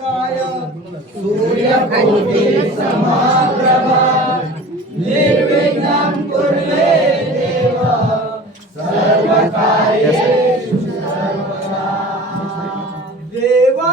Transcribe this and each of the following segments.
काय सूर्यकोटी समाप्रभा निर्विघ्नं कुर्मे देव सर्वकार्येषु सर्वदा देवा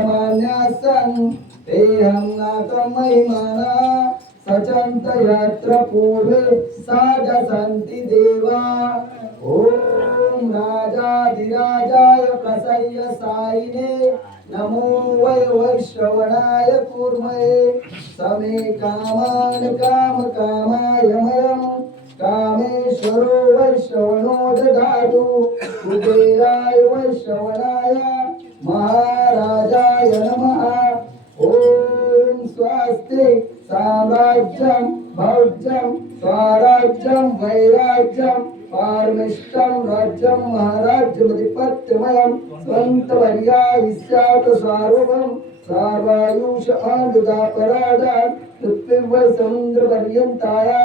प्रथमान्यासन् तेऽहं नाकं महिमाना सचन्त यत्र पूर्वे साजसन्ति देवा. ॐ राजाधिराजाय प्रसय्य सायिने नमो वै वैश्रवणाय कूर्मये. समे कामान् कामकामाय मयम् कामेश्वरो वैश्रवणो ददातु कुबेराय वैश्रवणाय महाराजाय नमः। ॐ स्वस्ति साम्राज्यं भौज्यं स्वराज्यं वैराज्यं पारमिष्टं राज्यं पृथ्वीवै समुद्रपर्यन्ताया।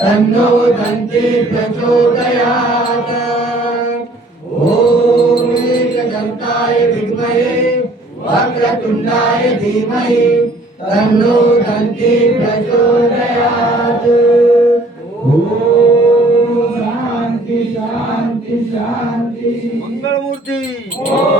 तन्नो दन्ति प्रचोदयात् ॐ एकदन्ताय विद्महे वक्रतुण्डाय धीमहि तन्नो दन्ति प्रचोदयात् ॐ शान्ति शान्ति शान्ति. सत्यनारायण